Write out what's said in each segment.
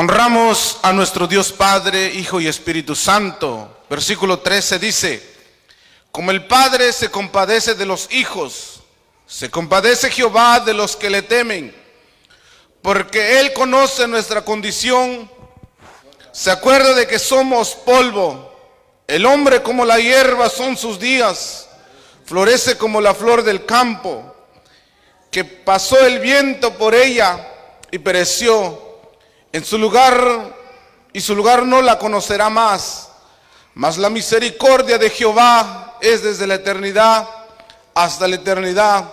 Honramos a nuestro Dios Padre, Hijo y Espíritu Santo. Versículo 13 dice: como el Padre se compadece de los hijos, se compadece Jehová de los que le temen, porque Él conoce nuestra condición, se acuerda de que somos polvo. El hombre como la hierba son sus días, florece como la flor del campo, que pasó el viento por ella y pereció. En su lugar no la conocerá más. Mas la misericordia de Jehová es desde la eternidad hasta la eternidad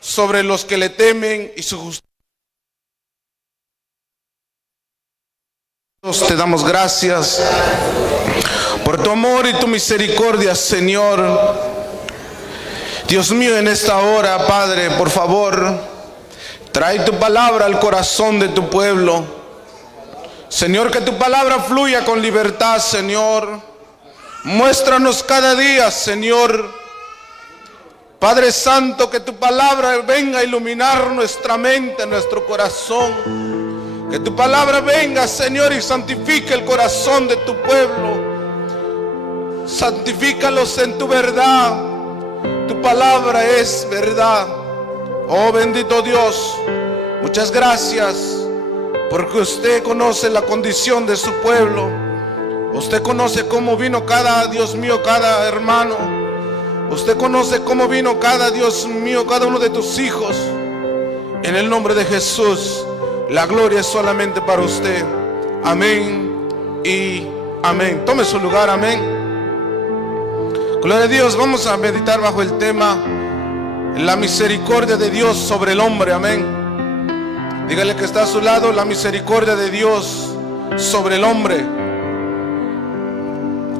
sobre los que le temen, y su justicia. Te damos gracias por tu amor y tu misericordia, Señor. Dios mío, en esta hora, Padre, por favor, trae tu palabra al corazón de tu pueblo. Señor, que tu palabra fluya con libertad, Señor. Muéstranos cada día, Señor. Padre Santo, que tu palabra venga a iluminar nuestra mente, nuestro corazón. Que tu palabra venga, Señor, y santifique el corazón de tu pueblo. Santifícalos en tu verdad. Tu palabra es verdad. Oh bendito Dios, muchas gracias, porque usted conoce la condición de su pueblo. Usted conoce cómo vino cada, Dios mío, cada hermano. Usted conoce cómo vino cada, Dios mío, cada uno de tus hijos. En el nombre de Jesús, la gloria es solamente para usted. Amén y amén. Tome su lugar, amén. Gloria a Dios. Vamos a meditar bajo el tema la misericordia de Dios sobre el hombre, amén. Dígale que está a su lado: la misericordia de Dios sobre el hombre.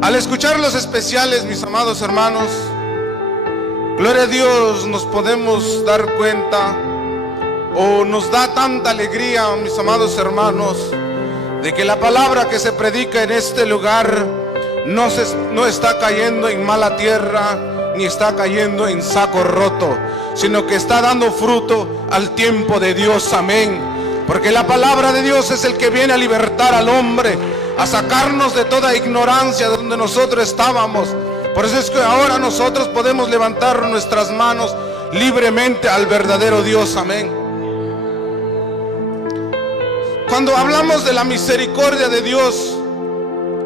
Al escuchar los especiales, mis amados hermanos, gloria a Dios, nos podemos dar cuenta, o nos da tanta alegría, mis amados hermanos, de que la palabra que se predica en este lugar no está cayendo en mala tierra, ni está cayendo en saco roto, sino que está dando fruto al tiempo de Dios, amén. Porque la palabra de Dios es el que viene a libertar al hombre, a sacarnos de toda ignorancia de donde nosotros estábamos. Por eso es que ahora nosotros podemos levantar nuestras manos libremente al verdadero Dios, amén. Cuando hablamos de la misericordia de Dios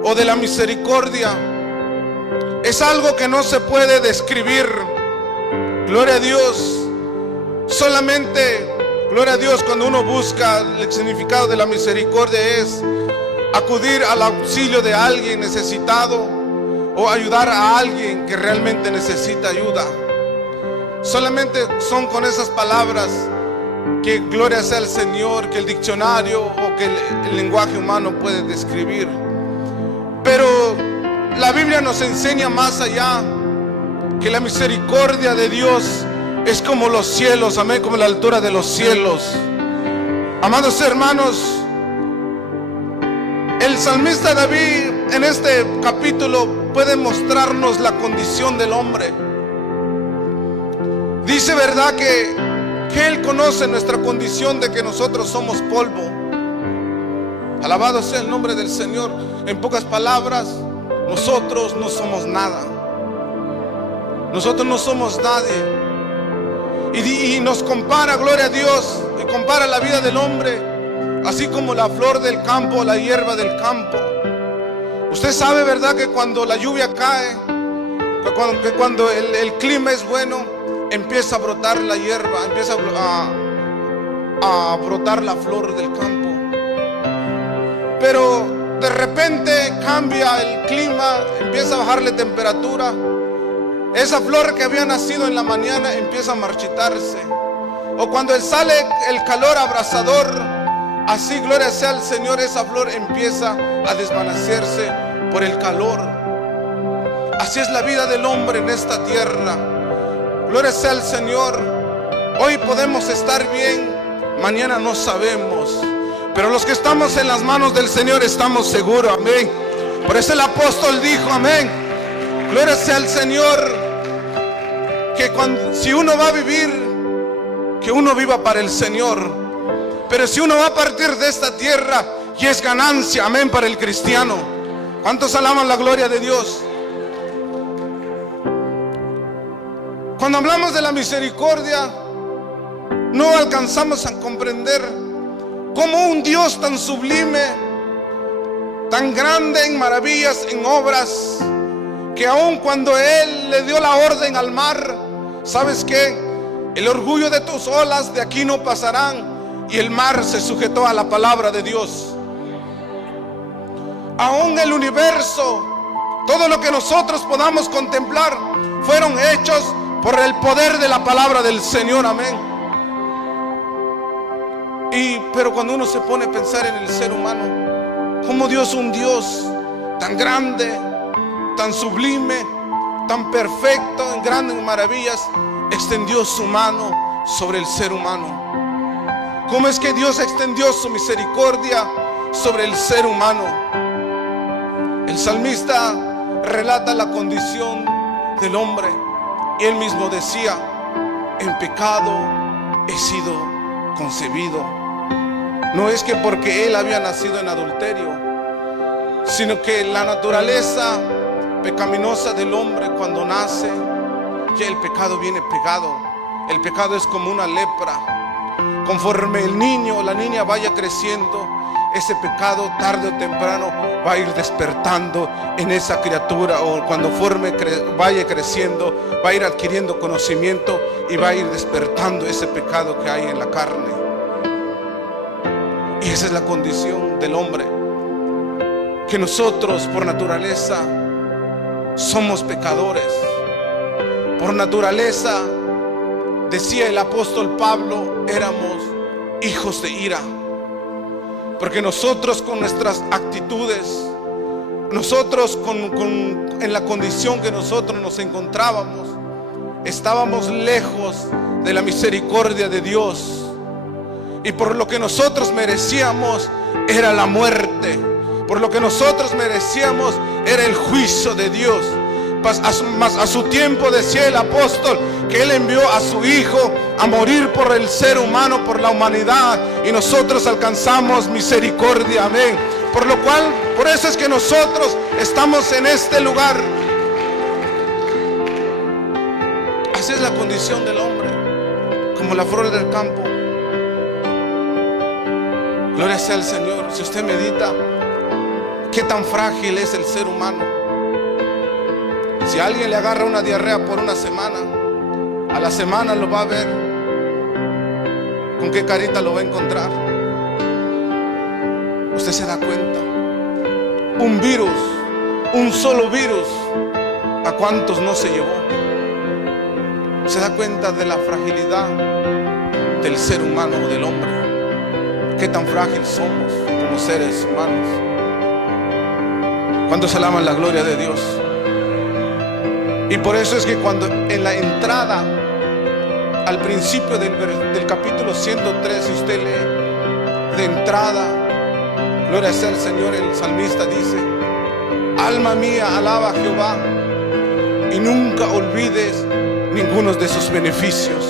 o de la misericordia, es algo que no se puede describir. Gloria a Dios. Solamente, gloria a Dios, cuando uno busca el significado de la misericordia, es acudir al auxilio de alguien necesitado o ayudar a alguien que realmente necesita ayuda. Solamente son con esas palabras que, gloria sea al Señor, que el diccionario o que el lenguaje humano puede describir. Pero la Biblia nos enseña más allá, que la misericordia de Dios es como los cielos, amén, como la altura de los cielos. Amados hermanos, el salmista David en este capítulo puede mostrarnos la condición del hombre. Dice, verdad, que Él conoce nuestra condición de que nosotros somos polvo. Alabado sea el nombre del Señor. En pocas palabras, nosotros no somos nada. Nosotros no somos nadie. Y nos compara, gloria a Dios, y compara la vida del hombre, así como la flor del campo, la hierba del campo. Usted sabe, verdad, que cuando la lluvia cae, que cuando el clima es bueno, empieza a brotar la hierba, empieza a brotar la flor del campo. Pero de repente cambia el clima, empieza a bajarle temperatura. Esa flor que había nacido en la mañana empieza a marchitarse. O cuando sale el calor abrasador, así, gloria sea al Señor, esa flor empieza a desvanecerse por el calor. Así es la vida del hombre en esta tierra. Gloria sea al Señor. Hoy podemos estar bien, mañana no sabemos. Pero los que estamos en las manos del Señor estamos seguros, amén. Por eso el apóstol dijo, amén, gloria sea al Señor, que si uno va a vivir, que uno viva para el Señor. Pero si uno va a partir de esta tierra, y es ganancia, amén, para el cristiano. ¿Cuántos alaban la gloria de Dios? Cuando hablamos de la misericordia, no alcanzamos a comprender cómo un Dios tan sublime, tan grande en maravillas, en obras, que aun cuando Él le dio la orden al mar, ¿sabes qué? El orgullo de tus olas de aquí no pasarán, y el mar se sujetó a la palabra de Dios. Aún el universo, todo lo que nosotros podamos contemplar, fueron hechos por el poder de la palabra del Señor, amén. Pero cuando uno se pone a pensar en el ser humano, como Dios, un Dios tan grande, tan sublime, tan perfecto, en grandes maravillas, extendió su mano sobre el ser humano. ¿Cómo es que Dios extendió su misericordia sobre el ser humano? El salmista relata la condición del hombre, y él mismo decía: en pecado he sido concebido. No es que porque él había nacido en adulterio, sino que la naturaleza pecaminosa del hombre, cuando nace, ya el pecado viene pegado. El pecado es como una lepra. Conforme el niño o la niña vaya creciendo, ese pecado tarde o temprano va a ir despertando en esa criatura, o cuando vaya creciendo, va a ir adquiriendo conocimiento y va a ir despertando ese pecado que hay en la carne. Y esa es la condición del hombre, que nosotros por naturaleza somos pecadores. Por naturaleza, decía el apóstol Pablo, éramos hijos de ira. Porque nosotros con nuestras actitudes, nosotros en la condición que nosotros nos encontrábamos, estábamos lejos de la misericordia de Dios. Y por lo que nosotros merecíamos era la muerte. Por lo que nosotros merecíamos era el juicio de Dios. Mas a su tiempo decía el apóstol que Él envió a su Hijo a morir por el ser humano, por la humanidad, y nosotros alcanzamos misericordia, amén. Por eso es que nosotros estamos en este lugar. Así es la condición del hombre, como la flor del campo. Gloria sea al Señor. Si usted medita qué tan frágil es el ser humano. Si a alguien le agarra una diarrea por una semana, a la semana lo va a ver. ¿Con qué carita lo va a encontrar? Usted se da cuenta. Un virus, un solo virus, ¿a cuántos no se llevó? Se da cuenta de la fragilidad del ser humano o del hombre. Qué tan frágil somos como seres humanos. ¿Cuántos alaban la gloria de Dios? Y por eso es que cuando en la entrada, al principio del capítulo 103, si usted lee de entrada, gloria sea al Señor, el salmista dice: alma mía, alaba a Jehová, y nunca olvides ninguno de sus beneficios.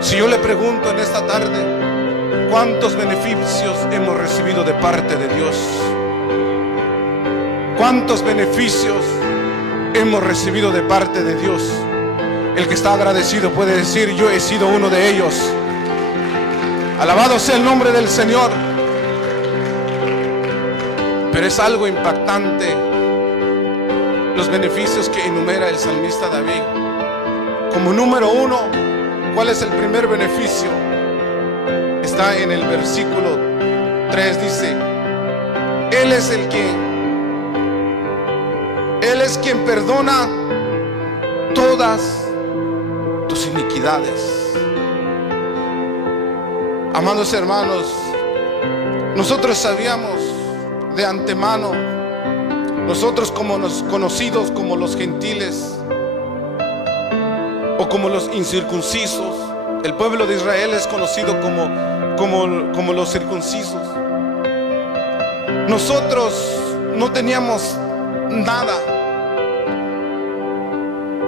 Si yo le pregunto en esta tarde, ¿cuántos beneficios hemos recibido de parte de Dios? ¿Cuántos beneficios hemos recibido de parte de Dios? El que está agradecido puede decir: yo he sido uno de ellos. Alabado sea el nombre del Señor. Pero es algo impactante los beneficios que enumera el salmista David. Como número uno, ¿cuál es el primer beneficio? Está en el versículo 3, dice: Él es quien perdona todas tus iniquidades. Amados hermanos, nosotros sabíamos de antemano, nosotros como los conocidos como los gentiles o como los incircuncisos, el pueblo de Israel es conocido como los circuncisos. Nosotros no teníamos nada.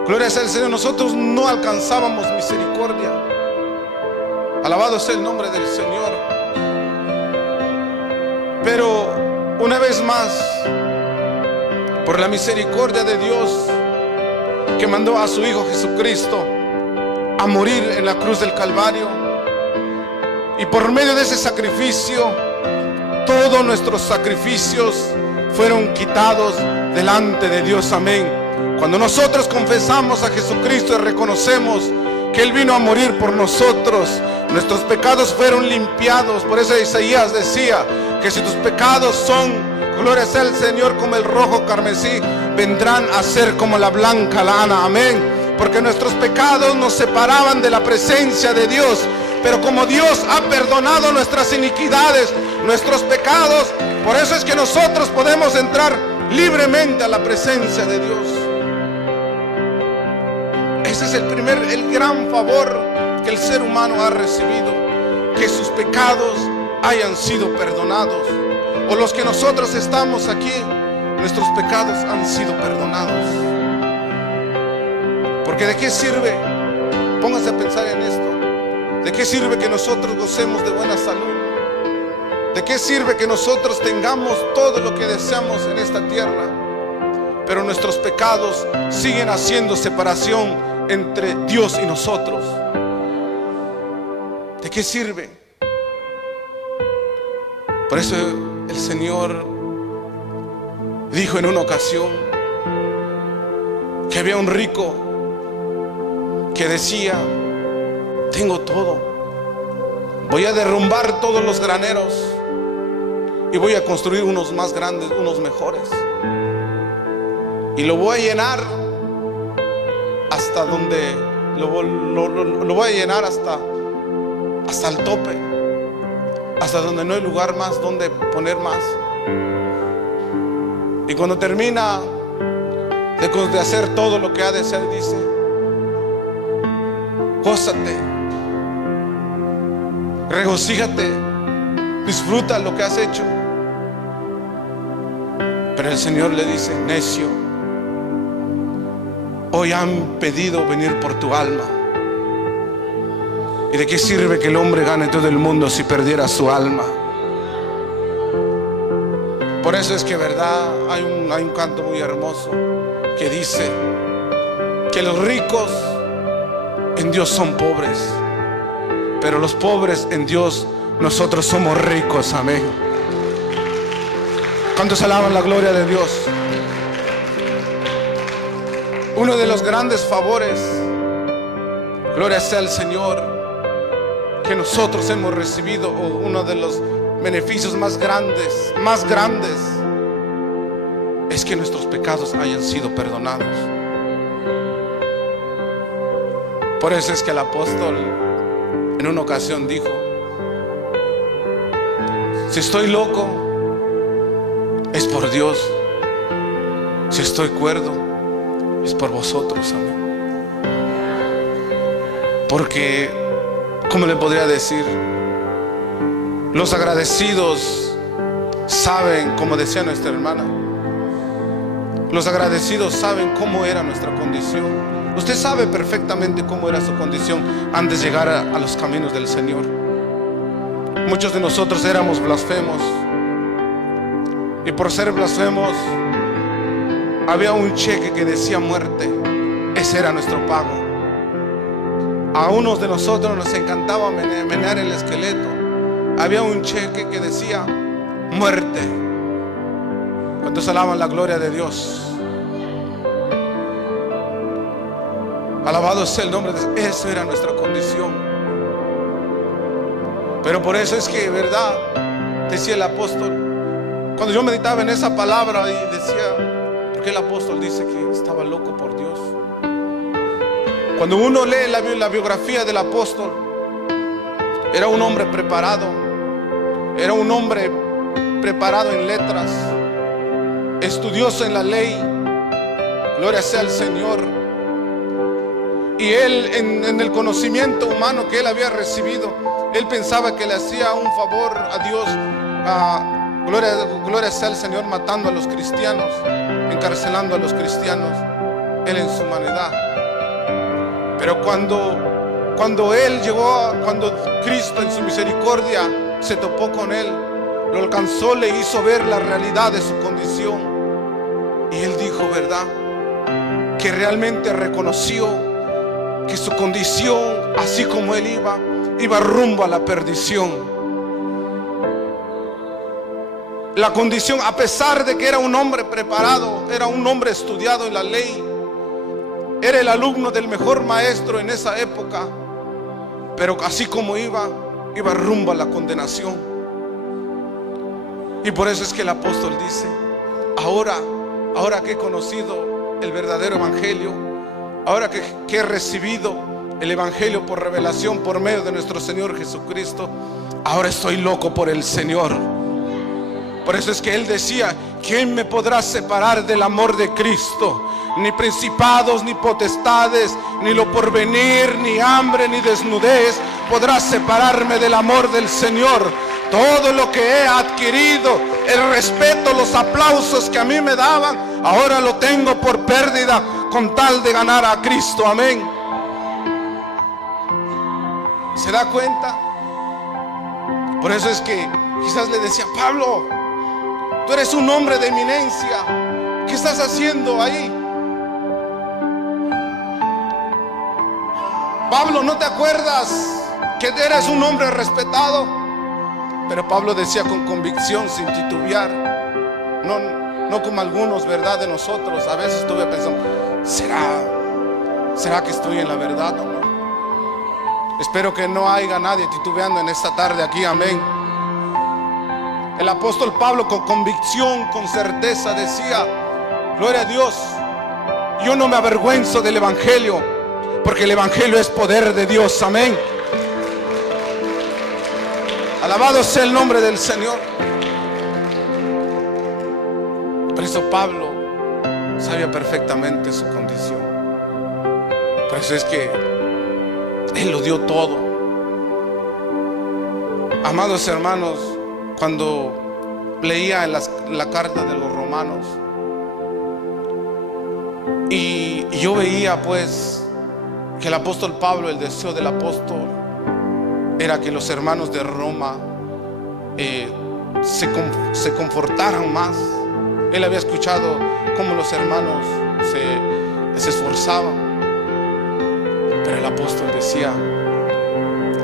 Gloria sea al Señor. Nosotros no alcanzábamos misericordia. Alabado sea el nombre del Señor. Pero una vez más, por la misericordia de Dios, que mandó a su Hijo Jesucristo a morir en la cruz del Calvario, y por medio de ese sacrificio, todos nuestros sacrificios fueron quitados delante de Dios. Amén. Cuando nosotros confesamos a Jesucristo y reconocemos que Él vino a morir por nosotros, nuestros pecados fueron limpiados. Por eso Isaías decía que si tus pecados son, gloria sea el Señor, como el rojo carmesí, vendrán a ser como la blanca lana. Amén. Porque nuestros pecados nos separaban de la presencia de Dios. Pero como Dios ha perdonado nuestras iniquidades, nuestros pecados, por eso es que nosotros podemos entrar libremente a la presencia de Dios. Ese es el gran favor que el ser humano ha recibido, que sus pecados hayan sido perdonados. O los que nosotros estamos aquí, nuestros pecados han sido perdonados. Porque ¿de qué sirve? Póngase a pensar en esto. ¿De qué sirve que nosotros gocemos de buena salud? ¿De qué sirve que nosotros tengamos todo lo que deseamos en esta tierra, pero nuestros pecados siguen haciendo separación entre Dios y nosotros? ¿De qué sirve? Por eso el Señor dijo en una ocasión que había un rico que decía: tengo todo, voy a derrumbar todos los graneros y voy a construir unos más grandes, unos mejores, y lo voy a llenar hasta donde lo voy a llenar hasta el tope, hasta donde no hay lugar más donde poner más. Y cuando termina de hacer todo lo que ha de hacer, dice: gózate, regocíjate, disfruta lo que has hecho. Pero el Señor le dice: necio, hoy han pedido venir por tu alma. ¿Y de qué sirve que el hombre gane todo el mundo si perdiera su alma? Por eso es que, verdad, hay un canto muy hermoso que dice que los ricos en Dios son pobres, pero los pobres en Dios, nosotros somos ricos. Amén. ¿Cuántos alaban la gloria de Dios? Uno de los grandes favores, gloria sea al Señor, que nosotros hemos recibido, o uno de los beneficios más grandes, es que nuestros pecados hayan sido perdonados. Por eso es que el apóstol en una ocasión dijo: si estoy loco, es por Dios; si estoy cuerdo, es por vosotros. Amén. Porque, ¿cómo le podría decir? Los agradecidos saben, como decía nuestra hermana, los agradecidos saben cómo era nuestra condición. Usted sabe perfectamente cómo era su condición antes de llegar a los caminos del Señor. Muchos de nosotros éramos blasfemos, y por ser blasfemos había un cheque que decía muerte. Ese era nuestro pago. A unos de nosotros nos encantaba menear el esqueleto. Había un cheque que decía muerte. ¿Cuántos alaban la gloria de Dios? Alabado sea el nombre de Dios. Eso era nuestra condición. Pero por eso es que, verdad, decía el apóstol, cuando yo meditaba en esa palabra y decía, ¿por qué el apóstol dice que estaba loco por Dios? Cuando uno lee la biografía del apóstol, era un hombre preparado, era un hombre preparado en letras, estudioso en la ley, gloria sea al Señor. Y él, en el conocimiento humano que él había recibido, él pensaba que le hacía un favor a Dios, gloria sea al Señor, matando a los cristianos, encarcelando a los cristianos, él en su humanidad. Pero cuando él llegó, cuando Cristo en su misericordia se topó con él, lo alcanzó, le hizo ver la realidad de su condición. Y él dijo, ¿verdad?, que realmente reconoció que su condición, así como él iba rumbo a la perdición. La condición, a pesar de que era un hombre preparado, era un hombre estudiado en la ley, era el alumno del mejor maestro en esa época, pero así como iba rumbo a la condenación. Y por eso es que el apóstol dice, ahora que he conocido el verdadero evangelio, ahora que he recibido el evangelio por revelación por medio de nuestro Señor Jesucristo, ahora estoy loco por el Señor. Por eso es que él decía, ¿quién me podrá separar del amor de Cristo? Ni principados, ni potestades, ni lo porvenir, ni hambre, ni desnudez podrá separarme del amor del Señor. Todo lo que he adquirido, el respeto, los aplausos que a mí me daban, ahora lo tengo por pérdida con tal de ganar a Cristo. Amén. ¿Se da cuenta? Por eso es que quizás le decía, Pablo, tú eres un hombre de eminencia, ¿qué estás haciendo ahí? Pablo, ¿no te acuerdas que eres un hombre respetado? Pero Pablo decía con convicción, sin titubear, no como algunos, ¿verdad?, de nosotros. A veces estuve pensando, ¿será que estoy en la verdad o no? Espero que no haya nadie titubeando en esta tarde aquí, amén. El apóstol Pablo con convicción, con certeza decía, gloria a Dios, yo no me avergüenzo del evangelio, porque el evangelio es poder de Dios, amén. Alabado sea el nombre del Señor. Por eso Pablo sabía perfectamente su condición. Por eso es que él lo dio todo. Amados hermanos, cuando leía en la carta de los romanos, y yo veía pues que el apóstol Pablo, el deseo del apóstol era que los hermanos de Roma se confortaran más. Él había escuchado cómo los hermanos se esforzaban, pero el apóstol decía,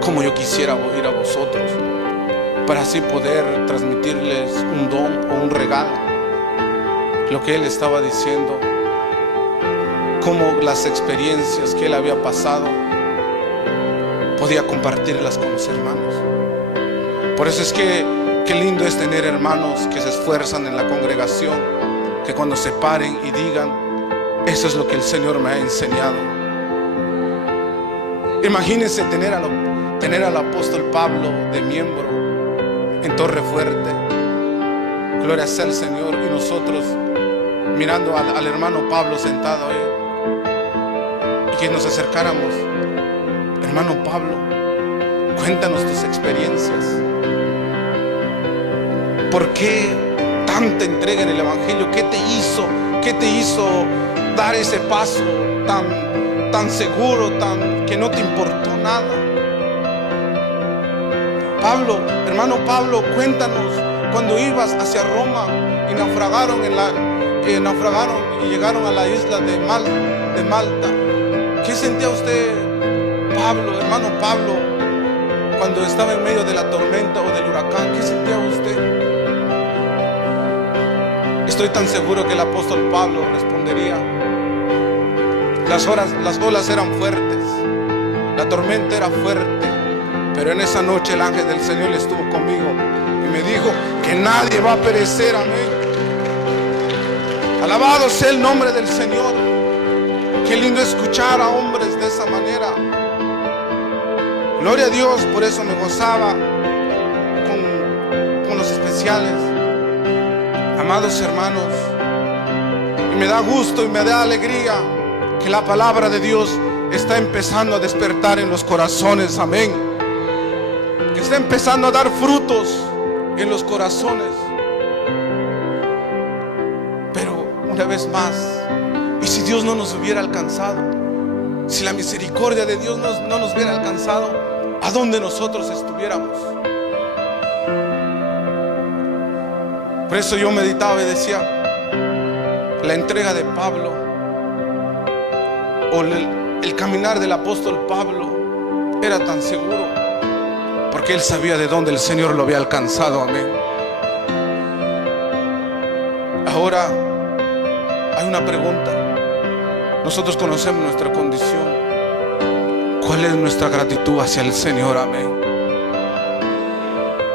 como yo quisiera oír a vosotros, para así poder transmitirles un don o un regalo. Lo que él estaba diciendo, como las experiencias que él había pasado, podía compartirlas con los hermanos. Por eso es que qué lindo es tener hermanos que se esfuerzan en la congregación, que cuando se paren y digan, eso es lo que el Señor me ha enseñado. Imagínense tener al apóstol Pablo de miembro en Torre Fuerte, gloria sea al Señor, y nosotros mirando al hermano Pablo sentado ahí, y que nos acercáramos, hermano Pablo, cuéntanos tus experiencias. ¿Por qué tanta entrega en el evangelio? ¿Qué te hizo dar ese paso tan seguro, que no te importó nada? Pablo, hermano Pablo, cuéntanos, cuando ibas hacia Roma y naufragaron y llegaron a la isla de Malta. ¿Qué sentía usted, Pablo, hermano Pablo, cuando estaba en medio de la tormenta o del huracán? ¿Qué sentía usted? Estoy tan seguro que el apóstol Pablo respondería, las olas eran fuertes, la tormenta era fuerte, pero en esa noche el ángel del Señor estuvo conmigo y me dijo que nadie va a perecer, amén. Alabado sea el nombre del Señor. Qué lindo escuchar a hombres de esa manera. Gloria a Dios. Por eso me gozaba con los especiales, amados hermanos, y me da gusto y me da alegría que la palabra de Dios está empezando a despertar en los corazones, amén, que está empezando a dar frutos en los corazones. Pero una vez más, y si Dios no nos hubiera alcanzado, si la misericordia de Dios no nos hubiera alcanzado, ¿a dónde nosotros estuviéramos? Por eso yo meditaba y decía, la entrega de Pablo o el caminar del apóstol Pablo era tan seguro porque él sabía de dónde el Señor lo había alcanzado. Amén. Ahora hay una pregunta. Nosotros conocemos nuestra condición. ¿Cuál es nuestra gratitud hacia el Señor? Amén.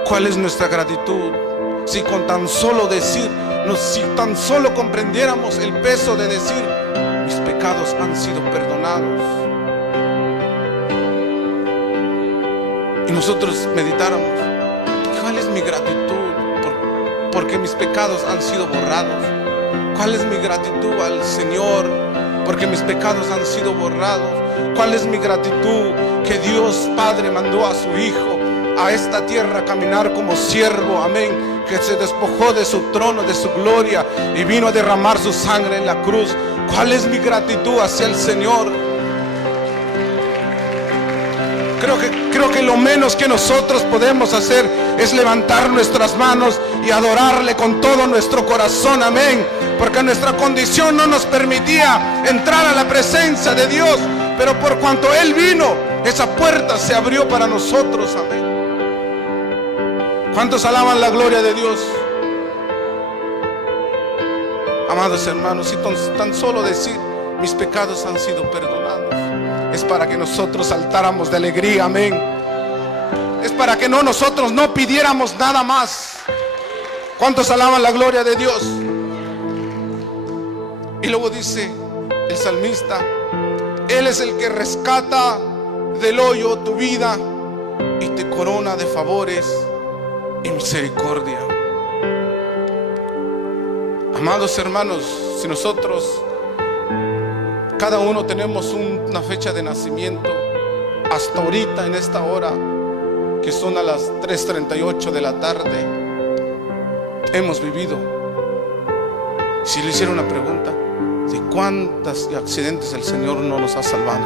¿Cuál es nuestra gratitud? Si con tan solo decir, si tan solo comprendiéramos el peso de decir, mis pecados han sido perdonados, y nosotros meditáramos, ¿cuál es mi gratitud? Porque mis pecados han sido borrados. ¿Cuál es mi gratitud al Señor? Porque mis pecados han sido borrados. ¿Cuál es mi gratitud? Que Dios Padre mandó a su Hijo a esta tierra a caminar como siervo, amén, que se despojó de su trono, de su gloria, y vino a derramar su sangre en la cruz. ¿Cuál es mi gratitud hacia el Señor? Creo que lo menos que nosotros podemos hacer es levantar nuestras manos y adorarle con todo nuestro corazón, amén, porque nuestra condición no nos permitía entrar a la presencia de Dios, pero por cuanto Él vino, esa puerta se abrió para nosotros, amén. ¿Cuántos alaban la gloria de Dios? Amados hermanos, si tan solo decir, mis pecados han sido perdonados, es para que nosotros saltáramos de alegría, amén. Es para que nosotros no pidiéramos nada más. ¿Cuántos alaban la gloria de Dios? Y luego dice el salmista, Él es el que rescata del hoyo tu vida y te corona de favores y misericordia. Amados hermanos, si nosotros cada uno tenemos una fecha de nacimiento, hasta ahorita en esta hora que son a las 3:38 de la tarde, hemos vivido. Si le hiciera una pregunta, ¿de cuántos accidentes el Señor no nos ha salvado?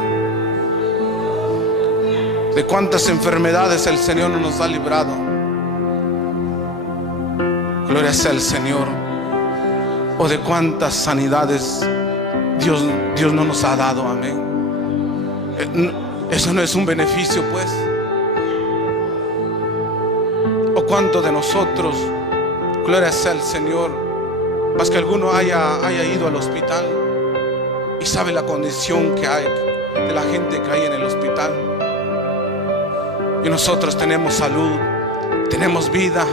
¿De cuántas enfermedades el Señor no nos ha librado? Gloria sea al Señor. ¿O de cuántas sanidades Dios no nos ha dado? Amén. Eso no es un beneficio, pues. ¿O cuánto de nosotros, gloria sea al Señor, más que alguno haya ido al hospital y sabe la condición que hay de la gente que hay en el hospital, y nosotros tenemos salud, tenemos vida?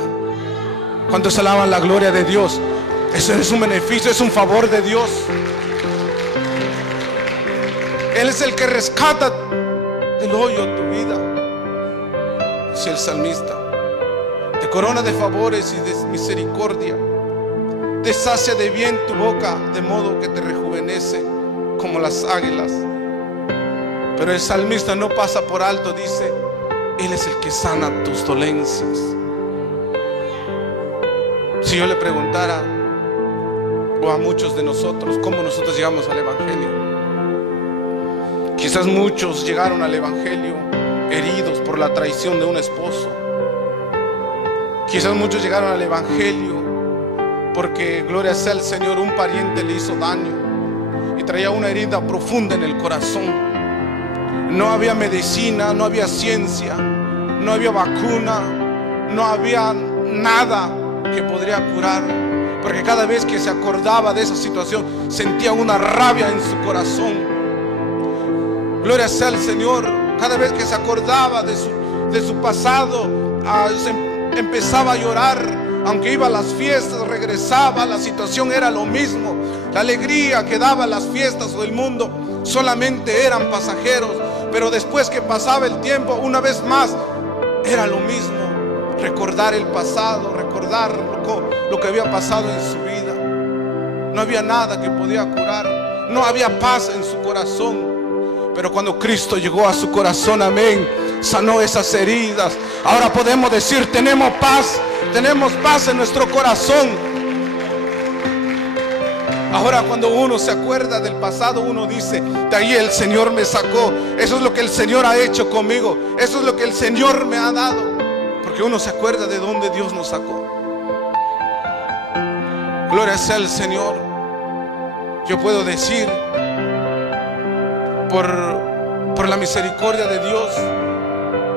¿Cuántos alaban la gloria de Dios? Eso es un beneficio, es un favor de Dios. Él es el que rescata del hoyo tu vida. Dice el salmista, te corona de favores y de misericordia, te sacia de bien tu boca, de modo que te rejuvenece como las águilas. Pero el salmista no pasa por alto, dice, Él es el que sana tus dolencias. Si yo le preguntara, o a muchos de nosotros, cómo nosotros llegamos al Evangelio, quizás muchos llegaron al Evangelio heridos por la traición de un esposo. Quizás muchos llegaron al Evangelio porque, gloria sea al Señor, un pariente le hizo daño y traía una herida profunda en el corazón. No había medicina, no había ciencia, no había vacuna, no había nada que podría curar, porque cada vez que se acordaba de esa situación sentía una rabia en su corazón. Gloria sea al Señor. Cada vez que se acordaba de su pasado, empezaba a llorar. Aunque iba a las fiestas, regresaba, la situación era lo mismo. La alegría que daba las fiestas o el mundo solamente eran pasajeros, pero después que pasaba el tiempo, una vez más era lo mismo. Recordar el pasado, recordar lo que había pasado en su vida. No había nada que podía curar, no había paz en su corazón. Pero cuando Cristo llegó a su corazón, amén, sanó esas heridas. Ahora podemos decir, tenemos paz en nuestro corazón. Ahora cuando uno se acuerda del pasado, uno dice, de ahí el Señor me sacó. Eso es lo que el Señor ha hecho conmigo, eso es lo que el Señor me ha dado. Porque uno se acuerda de dónde Dios nos sacó. Gloria sea al Señor. Yo puedo decir, por la misericordia de Dios,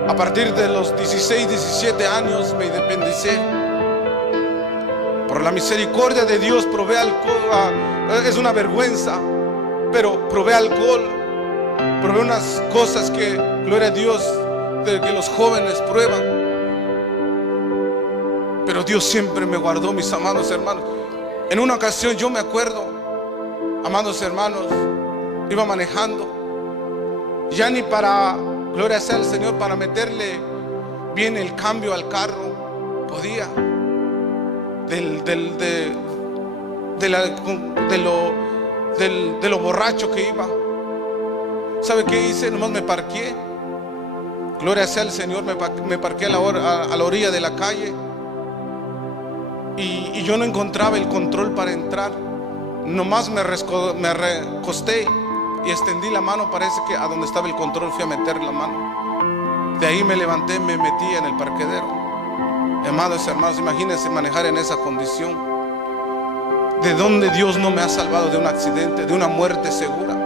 a partir de los 16, 17 años me independicé. Por la misericordia de Dios probé alcohol. Es una vergüenza, pero probé alcohol. Probé unas cosas que, gloria a Dios, que los jóvenes prueban. Pero Dios siempre me guardó, mis amados hermanos. En una ocasión yo me acuerdo, amados hermanos, iba manejando, ya ni para, gloria sea al Señor, para meterle bien el cambio al carro podía, de lo borracho que iba. ¿Sabe qué hice? Nomás me parqué. Gloria sea al Señor, me parqué a la orilla de la calle. Y yo no encontraba el control para entrar. Nomás me recosté y extendí la mano. Parece que a donde estaba el control fui a meter la mano. De ahí me levanté, me metí en el parquedero. Amados hermanos, imagínense manejar en esa condición. ¿De dónde Dios no me ha salvado de un accidente, de una muerte segura?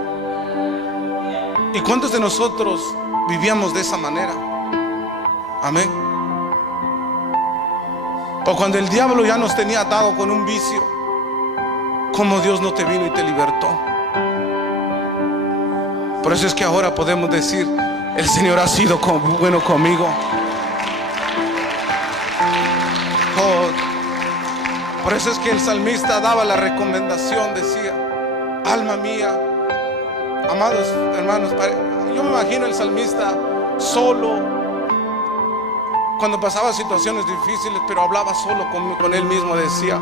¿Y cuántos de nosotros vivíamos de esa manera? Amén. O cuando el diablo ya nos tenía atado con un vicio, ¿cómo Dios no te vino y te libertó? Por eso es que ahora podemos decir, el Señor ha sido bueno conmigo. Por eso es que el salmista daba la recomendación, decía, alma mía. Amados hermanos, yo me imagino el salmista solo, cuando pasaba situaciones difíciles, pero hablaba solo con él mismo. Decía,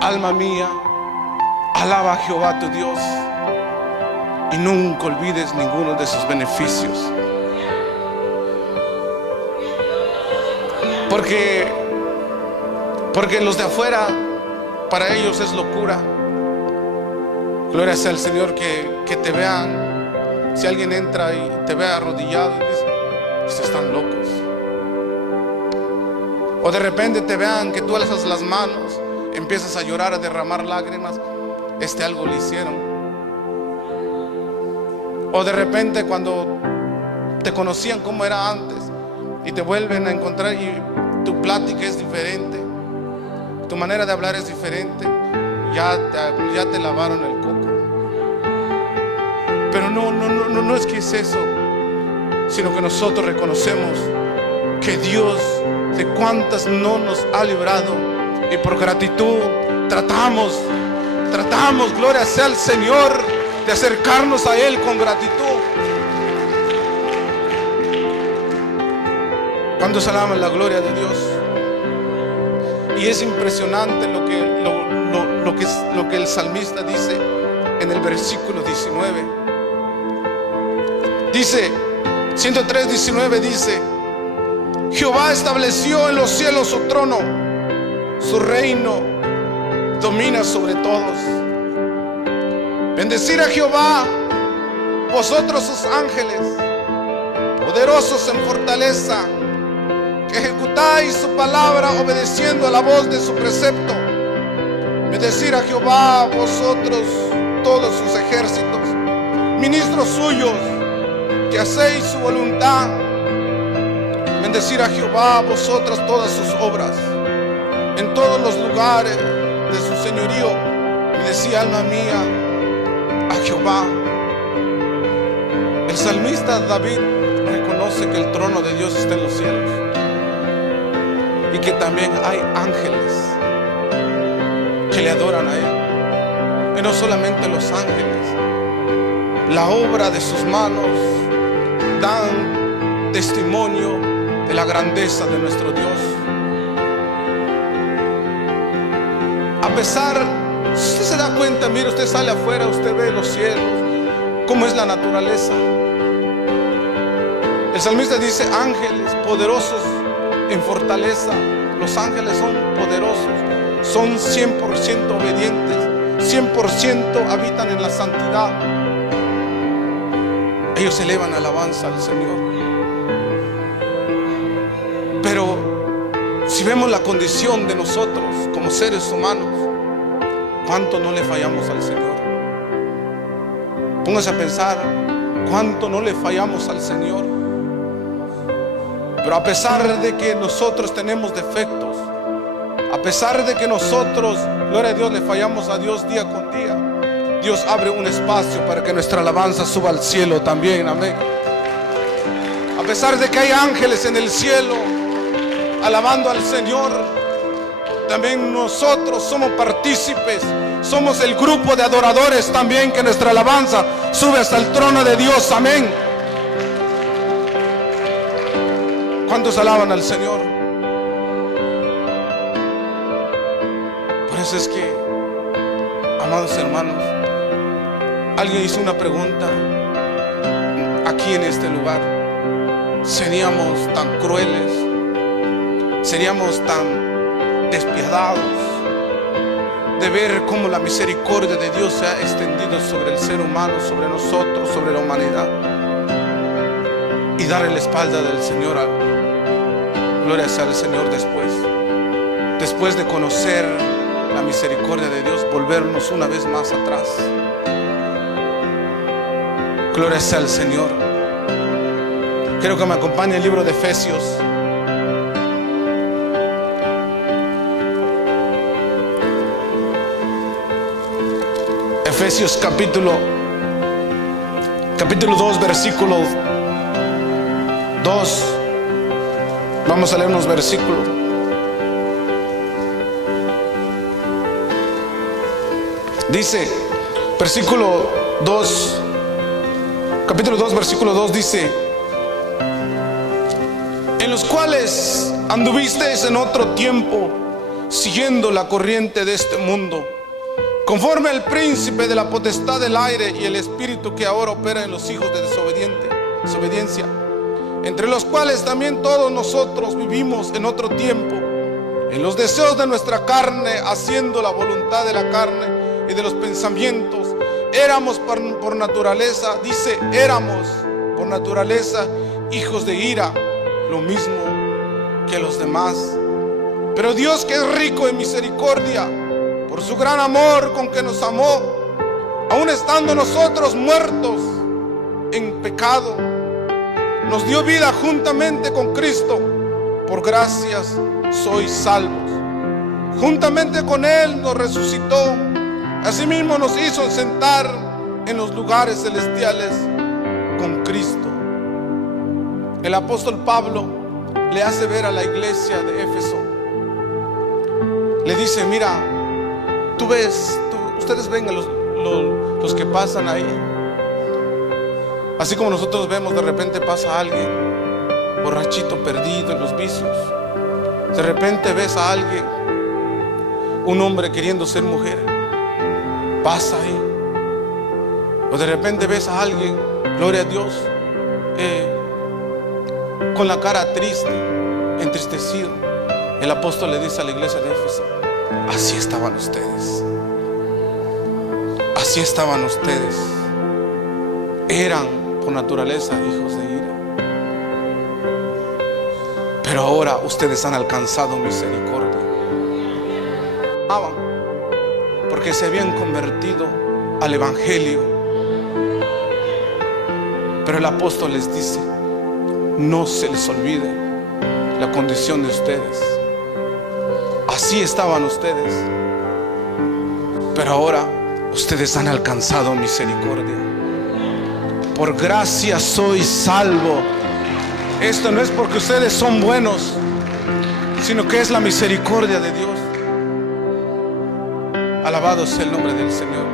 alma mía, alaba a Jehová tu Dios y nunca olvides ninguno de sus beneficios. Porque los de afuera, para ellos es locura. Gloria sea al Señor, que te vean. Si alguien entra y te ve arrodillado y dice, estos están locos. O de repente te vean que tú alzas las manos, empiezas a llorar, a derramar lágrimas, algo le hicieron. O de repente cuando te conocían como era antes y te vuelven a encontrar y tu plática es diferente, tu manera de hablar es diferente, ya te lavaron el coco. Pero no es que es eso, sino que nosotros reconocemos que Dios de cuántas no nos ha librado, y por gratitud tratamos, gloria sea al Señor, de acercarnos a Él con gratitud. Cuando se alaba la gloria de Dios. Y es impresionante lo que el salmista dice en el versículo 19. Dice, 103:19 dice, Jehová estableció en los cielos su trono, su reino domina sobre todos. Bendecid a Jehová, vosotros sus ángeles, poderosos en fortaleza, que ejecutáis su palabra obedeciendo a la voz de su precepto. Bendecid a Jehová, vosotros todos sus ejércitos, ministros suyos, que hacéis su voluntad. Bendecid a Jehová, vosotras todas sus obras, en todos los lugares de su señorío. Bendecid, alma mía, a Jehová. El salmista David reconoce que el trono de Dios está en los cielos y que también hay ángeles que le adoran a Él. Y no solamente los ángeles, la obra de sus manos dan testimonio de la grandeza de nuestro Dios. A pesar, si usted se da cuenta, mire, usted sale afuera, usted ve los cielos, cómo es la naturaleza. El salmista dice ángeles poderosos en fortaleza. Los ángeles son poderosos, son 100% obedientes, 100% habitan en la santidad. Ellos elevan alabanza al Señor. Pero si vemos la condición de nosotros como seres humanos, ¿cuánto no le fallamos al Señor? Póngase a pensar, ¿cuánto no le fallamos al Señor? Pero a pesar de que nosotros tenemos defectos, a pesar de que nosotros, gloria a Dios, le fallamos a Dios día con día, Dios abre un espacio para que nuestra alabanza suba al cielo también, amén. A pesar de que hay ángeles en el cielo alabando al Señor, también nosotros somos partícipes, somos el grupo de adoradores también, que nuestra alabanza sube hasta el trono de Dios, amén. ¿Cuántos alaban al Señor? Por eso es que, amados hermanos, alguien hizo una pregunta aquí en este lugar: ¿seríamos tan crueles? ¿Seríamos tan despiadados de ver cómo la misericordia de Dios se ha extendido sobre el ser humano, sobre nosotros, sobre la humanidad, y darle la espalda del Señor? Gloria sea al Señor. Después de conocer la misericordia de Dios, volvernos una vez más atrás. Gloria sea al Señor. Quiero que me acompañe el libro de Efesios. Efesios capítulo 2, versículo 2. Vamos a leer unos versículos. Dice, versículo 2, capítulo 2, versículo 2 dice: en los cuales anduvisteis en otro tiempo, siguiendo la corriente de este mundo, conforme al príncipe de la potestad del aire y el espíritu que ahora opera en los hijos de desobediencia, entre los cuales también todos nosotros vivimos en otro tiempo, en los deseos de nuestra carne, haciendo la voluntad de la carne y de los pensamientos. Éramos por naturaleza, dice, éramos por naturaleza hijos de ira, lo mismo que los demás. Pero Dios, que es rico en misericordia, por su gran amor con que nos amó, aun estando nosotros muertos en pecado, nos dio vida juntamente con Cristo. Por gracias sois salvos. Juntamente con Él nos resucitó, asimismo nos hizo sentar en los lugares celestiales con Cristo. El apóstol Pablo le hace ver a la iglesia de Éfeso, le dice: mira, ustedes ven a los que pasan ahí, así como nosotros vemos, de repente pasa alguien borrachito, perdido en los vicios. De repente ves a alguien, un hombre queriendo ser mujer, pasa ahí. O de repente ves a alguien, gloria a Dios, con la cara triste, entristecido. El apóstol le dice a la iglesia de Éfeso: así estaban ustedes. Así estaban ustedes. Eran por naturaleza hijos de ira, pero ahora ustedes han alcanzado misericordia. Porque se habían convertido al evangelio. Pero el apóstol les dice: no se les olvide la condición de ustedes. Así estaban ustedes, pero ahora ustedes han alcanzado misericordia. Por gracia sois salvo. Esto no es porque ustedes son buenos, sino que es la misericordia de Dios. Alabado sea el nombre del Señor.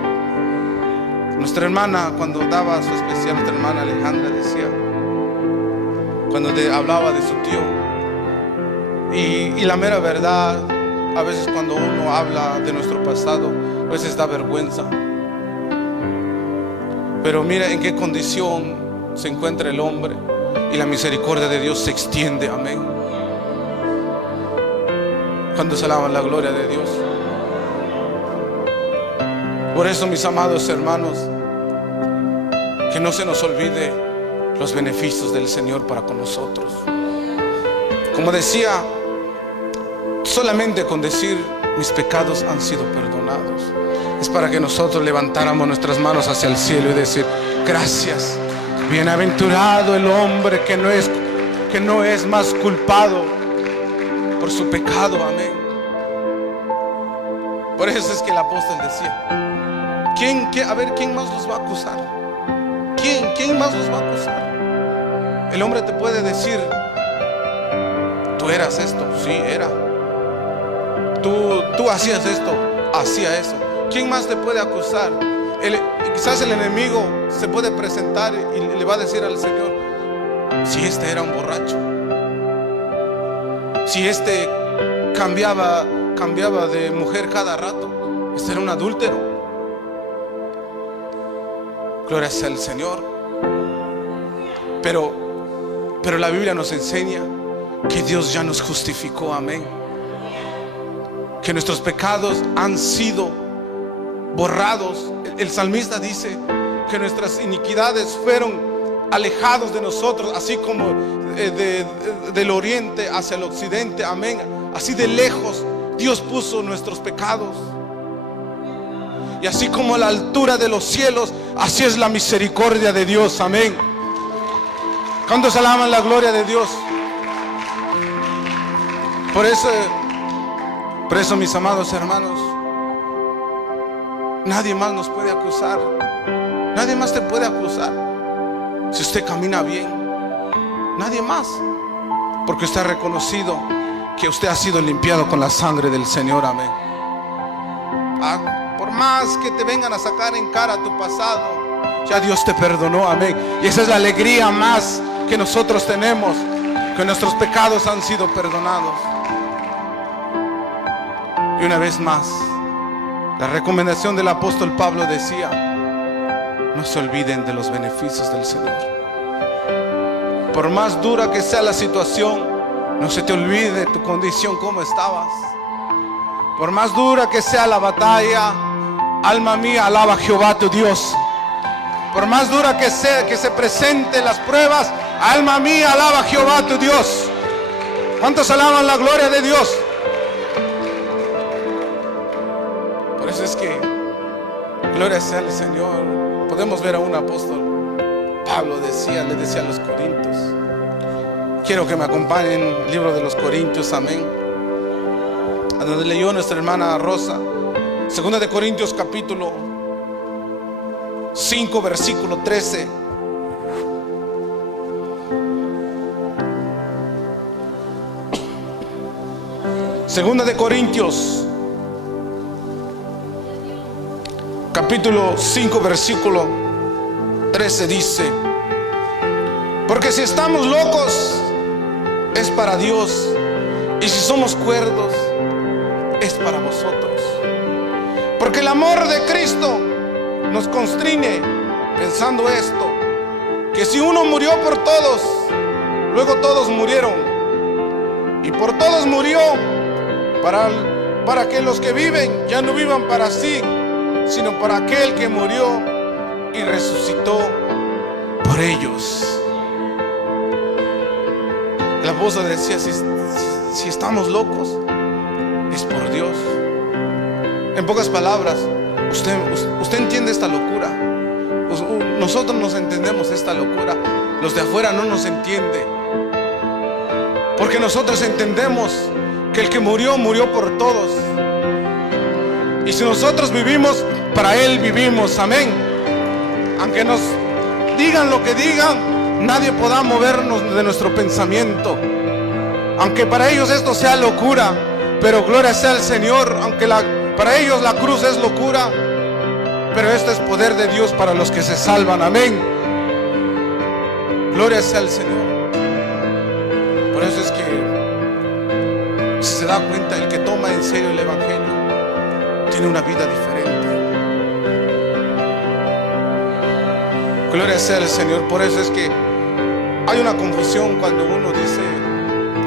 Nuestra hermana, cuando daba su especial, nuestra hermana Alejandra decía, cuando hablaba de su tío, y la mera verdad, a veces cuando uno habla de nuestro pasado, a veces da vergüenza. Pero mira en qué condición se encuentra el hombre, y la misericordia de Dios se extiende, amén. Cuando se alaban la gloria de Dios. Por eso, mis amados hermanos, que no se nos olvide los beneficios del Señor para con nosotros. Como decía, solamente con decir mis pecados han sido perdonados. Es para que nosotros levantáramos nuestras manos hacia el cielo y decir: gracias, bienaventurado el hombre que no es más culpado por su pecado. Amén. Por eso es que el apóstol decía: ¿quién más los va a acusar? ¿Quién más los va a acusar? El hombre te puede decir: tú eras esto, sí, era. Tú hacías esto, hacía eso. ¿Quién más te puede acusar? Quizás el enemigo se puede presentar y le va a decir al Señor: si este era un borracho, si este cambiaba de mujer cada rato, este era un adúltero. Gloria sea al Señor. Pero la Biblia nos enseña que Dios ya nos justificó. Amén. Que nuestros pecados han sido borrados. El salmista dice que nuestras iniquidades fueron alejados de nosotros, así como del oriente hacia el occidente. Amén. Así de lejos Dios puso nuestros pecados. Y así como a la altura de los cielos, así es la misericordia de Dios. Amén. ¿Cuántos alaban la gloria de Dios? Por eso, mis amados hermanos, nadie más nos puede acusar. Nadie más te puede acusar. Si usted camina bien, nadie más. Porque usted ha reconocido que usted ha sido limpiado con la sangre del Señor. Amén. Por más que te vengan a sacar en cara tu pasado, ya Dios te perdonó. Amén. Y esa es la alegría más que nosotros tenemos, que nuestros pecados han sido perdonados. Y una vez más, la recomendación del apóstol Pablo decía: no se olviden de los beneficios del Señor. Por más dura que sea la situación, no se te olvide tu condición, cómo estabas. Por más dura que sea la batalla, alma mía, alaba a Jehová tu Dios. Por más dura que sea, que se presenten las pruebas, alma mía, alaba a Jehová tu Dios. ¿Cuántos alaban la gloria de Dios? Por eso es que, gloria sea al Señor. Podemos ver a un apóstol. Pablo le decía a los corintios. Quiero que me acompañen el libro de los Corintios. Amén. A donde leyó nuestra hermana Rosa. Segunda de Corintios capítulo 5 versículo 13. Segunda de Corintios capítulo 5 versículo 13 dice: porque si estamos locos es para Dios, y si somos cuerdos es para vosotros. Porque el amor de Cristo nos constriñe, pensando esto, que si uno murió por todos, luego todos murieron, y por todos murió, para que los que viven ya no vivan para sí, sino para aquel que murió y resucitó por ellos. El apóstol decía: si estamos locos, es por Dios. En pocas palabras, usted entiende esta locura. Nosotros nos entendemos esta locura. Los de afuera no nos entienden, porque nosotros entendemos que el que murió, murió por todos. Y si nosotros vivimos, para Él vivimos. Amén. Aunque nos digan lo que digan, nadie podrá movernos de nuestro pensamiento. Aunque para ellos esto sea locura, pero gloria sea al Señor. Aunque para ellos la cruz es locura, pero esto es poder de Dios para los que se salvan. Amén. Gloria sea al Señor. Por eso es que, si se da cuenta, el que toma en serio el Evangelio tiene una vida diferente. Gloria sea al Señor. Por eso es que hay una confusión cuando uno dice,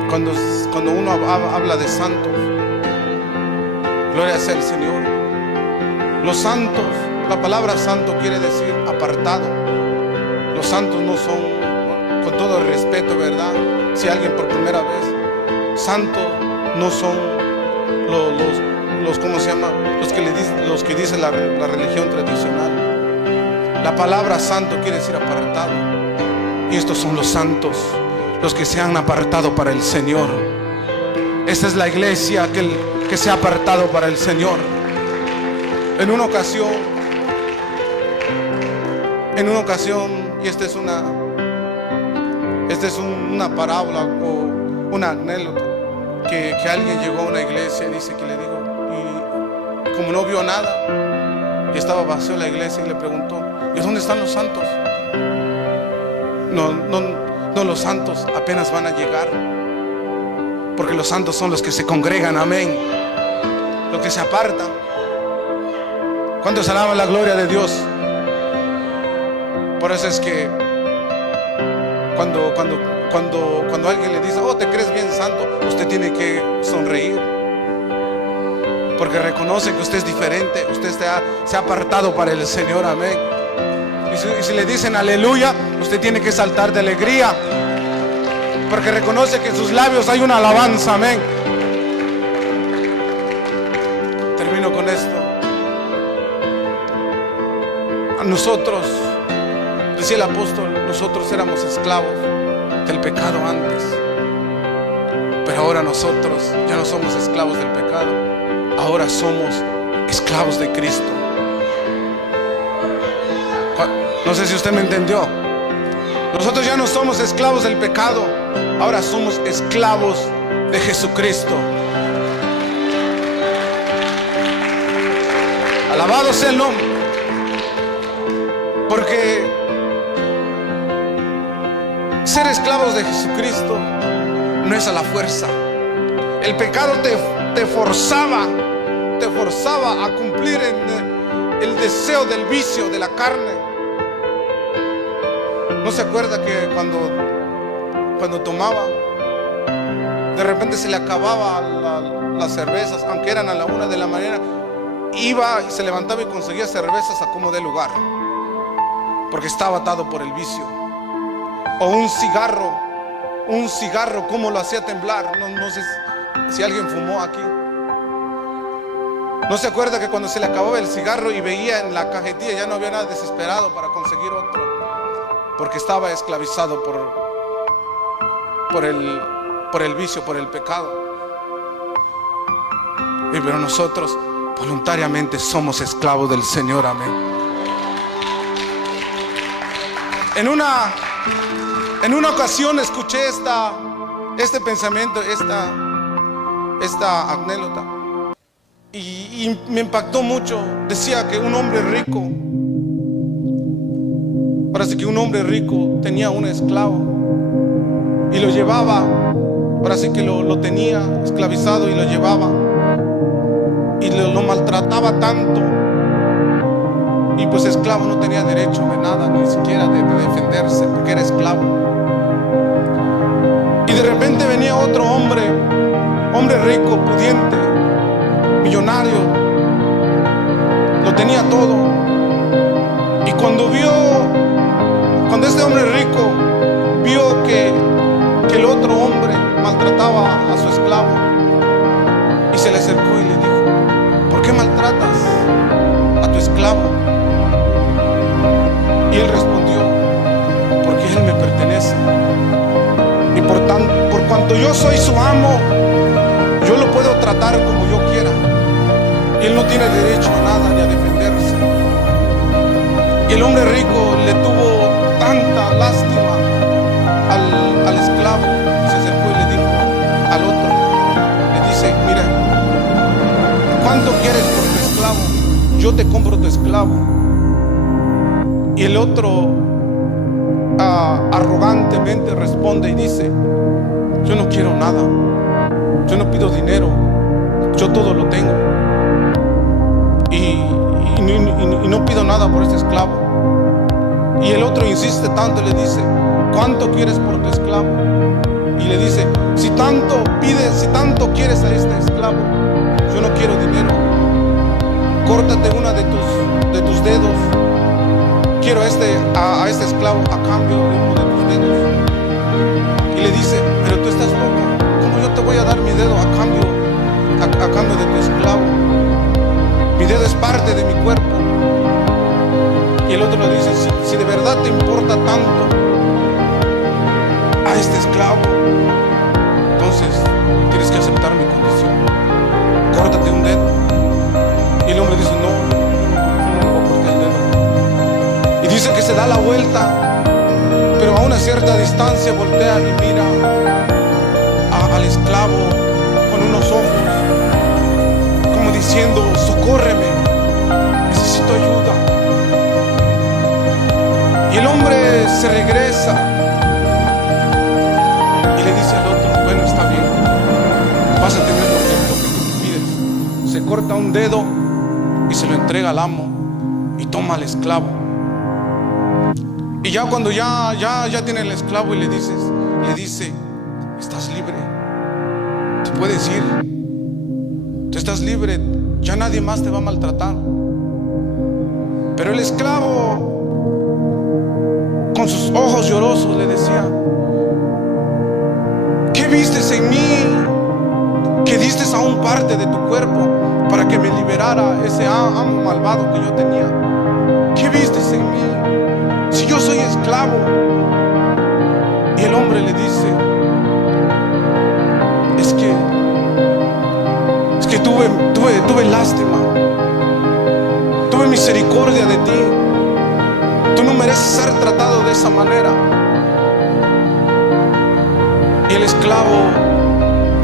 cuando uno habla de santos. Gloria sea al Señor. Los santos, la palabra santo quiere decir apartado. Los santos no son, con todo el respeto, ¿verdad? Si alguien por primera vez, santos no son ¿cómo se llama? Los que dicen la religión tradicional. La palabra santo quiere decir apartado. Y estos son los santos, los que se han apartado para el Señor. Esta es la iglesia que se ha apartado para el Señor. En una ocasión, y esta es una parábola o una anécdota, que alguien llegó a una iglesia y dice que le dijo, y como no vio nada y estaba vacío la iglesia, y le preguntó, ¿y dónde están los santos? No, los santos apenas van a llegar, porque los santos son los que se congregan, amén, los que se apartan. ¿Cuántos alaban la gloria de Dios? Por eso es que cuando alguien le dice, oh, te crees bien santo, usted tiene que sonreír, porque reconoce que usted es diferente, usted se ha apartado para el Señor, amén. Y si le dicen aleluya, usted tiene que saltar de alegría, porque reconoce que en sus labios hay una alabanza, amén. Termino con esto. A nosotros, decía el apóstol, nosotros éramos esclavos del pecado antes, pero ahora nosotros ya no somos esclavos del pecado, ahora somos esclavos de Cristo. No sé si usted me entendió. Nosotros ya no somos esclavos del pecado, ahora somos esclavos de Jesucristo. Alabado sea el nombre. Porque ser esclavos de Jesucristo no es a la fuerza. El pecado te forzaba a cumplir en el deseo del vicio de la carne. ¿No se acuerda que cuando tomaba, de repente se le acababa las cervezas, aunque eran a la 1 de la mañana, iba y se levantaba y conseguía cervezas a como de lugar, porque estaba atado por el vicio? O un cigarro, cómo lo hacía temblar. No sé si alguien fumó aquí. ¿No se acuerda que cuando se le acababa el cigarro y veía en la cajetilla, ya no había nada, desesperado para conseguir otro, porque estaba esclavizado por el vicio, por el pecado? Pero nosotros voluntariamente somos esclavos del Señor, amén. En una ocasión escuché este pensamiento, esta anécdota, y me impactó mucho. Decía que un hombre rico, parece que un hombre rico tenía un esclavo y lo llevaba, ahora sí que lo tenía esclavizado y lo llevaba y lo maltrataba tanto, y pues esclavo no tenía derecho de nada, ni siquiera de defenderse, porque era esclavo. Y de repente venía otro hombre rico, pudiente, millonario, lo tenía todo, y cuando este hombre rico vio que el otro hombre maltrataba a su esclavo, y se le acercó y le dijo, ¿por qué maltratas a tu esclavo? Y él respondió, porque él me pertenece, y por cuanto yo soy su amo, yo lo puedo tratar como yo quiera, y él no tiene derecho a nada ni a defenderse. Y el hombre rico le tuvo tanta lástima al esclavo, y se acercó y le dijo al otro, le dice, mira, ¿cuánto quieres por tu esclavo? Yo te compro tu esclavo. Y el otro arrogantemente responde y dice, yo no quiero nada, yo no pido dinero, yo todo lo tengo, y no pido nada por este esclavo. Y el otro insiste tanto y le dice, ¿cuánto quieres por tu esclavo? Y le dice, si tanto quieres a este esclavo, yo no quiero dinero, córtate una de tus dedos, quiero a este esclavo a cambio de uno de tus dedos. Y le dice, pero tú estás loco, ¿cómo yo te voy a dar mi dedo a cambio a cambio de tu esclavo. Mi dedo es parte de mi cuerpo. Y el otro le dice, si de verdad te importa tanto a este esclavo, entonces tienes que aceptar mi condición. Córtate un dedo. Y el hombre dice, no voy a cortar el dedo. Y dice que se da la vuelta, pero a una cierta distancia voltea y mira al esclavo con unos ojos como diciendo, socórreme, necesito ayuda. Y el hombre se regresa y le dice al otro, bueno, está bien, vas a tener lo que tú pides. Se corta un dedo y se lo entrega al amo y toma al esclavo. Y ya cuando ya tiene el esclavo y le dice, estás libre, te puedes ir, tú estás libre, ya nadie más te va a maltratar. Pero el esclavo, con sus ojos llorosos, le decía, ¿qué vistes en mí? Que diste aún parte de tu cuerpo para que me liberara ese amo malvado que yo tenía. ¿Qué vistes en mí? Si yo soy esclavo. Y el hombre le dice, es que tuve lástima, tuve misericordia de ti. Tú no mereces ser tratado de esa manera. Y el esclavo,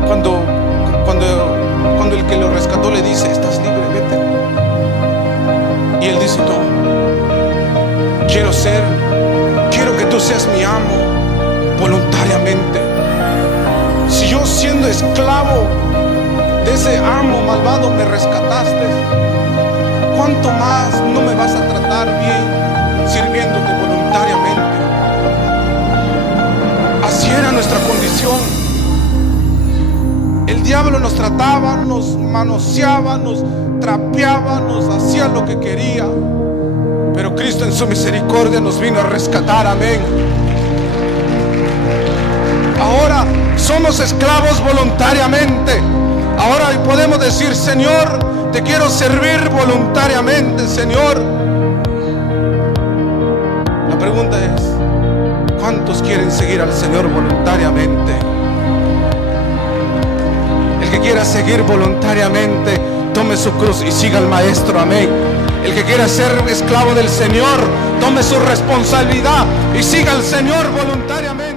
cuando el que lo rescató le dice, estás libre, vete. Y él dice, no, quiero que tú seas mi amo voluntariamente. Si yo, siendo esclavo de ese amo malvado, me rescataste, ¿cuánto más no me vas a tratar bien sirviéndote voluntariamente? Así era nuestra condición. El diablo nos trataba, nos manoseaba, nos trapeaba, nos hacía lo que quería, pero Cristo en su misericordia nos vino a rescatar. Amén. Ahora somos esclavos voluntariamente. Ahora podemos decir, Señor, te quiero servir voluntariamente, Señor. La pregunta es, ¿cuántos quieren seguir al Señor voluntariamente? El que quiera seguir voluntariamente, tome su cruz y siga al Maestro. Amén. El que quiera ser esclavo del Señor, tome su responsabilidad y siga al Señor voluntariamente.